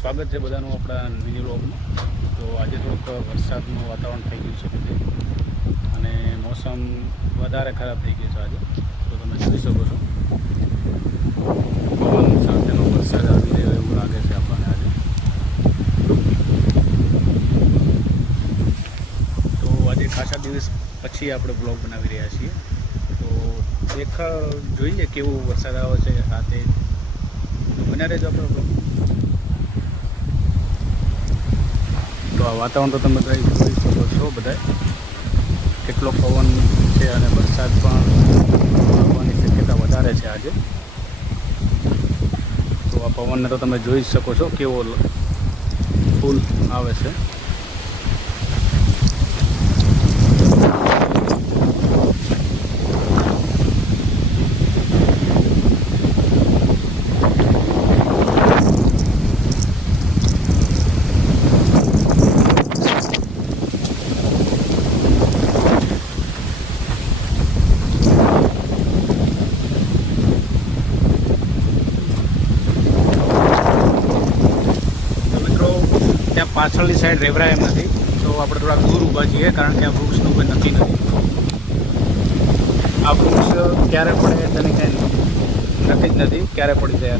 સ્વાગત છે બધાનું આપણા મિની વ્લોગમાં। તો આજે થોડુંક વરસાદનું વાતાવરણ થઈ ગયું છે બધે અને મોસમ વધારે ખરાબ થઈ ગયું છે આજે। તો તમે જોઈ શકો છો પવન સાથેનો વરસાદ આવી રહ્યો એવું લાગે છે આપણને આજે। તો આજે ખાસા દિવસ પછી આપણે બ્લોગ બનાવી રહ્યા છીએ। તો જોઈએ કેવો વરસાદ આવે છે રાતે। તો બન્યા રહેજો આપણો બ્લોગ। તો આ વાતાવરણ તો તમે જોઈ શકો છો બધાય કેટલો પવન છે અને વરસાદ પણ આવવાની શક્યતા વધારે છે આજે। તો આ પવનને તો તમે જોઈ શકો છો કેવો ફૂલ આવે છે। ત્યાં પાછળની સાઈડ રેવરાય એમ નથી, તો આપણે થોડાક દૂર ઊભા છીએ કારણ કે આ વૃક્ષનું કોઈ નક્કી નથી। આ વૃક્ષ ક્યારે પડે તેની કંઈ નક્કી જ નથી, ક્યારે પડી જાય।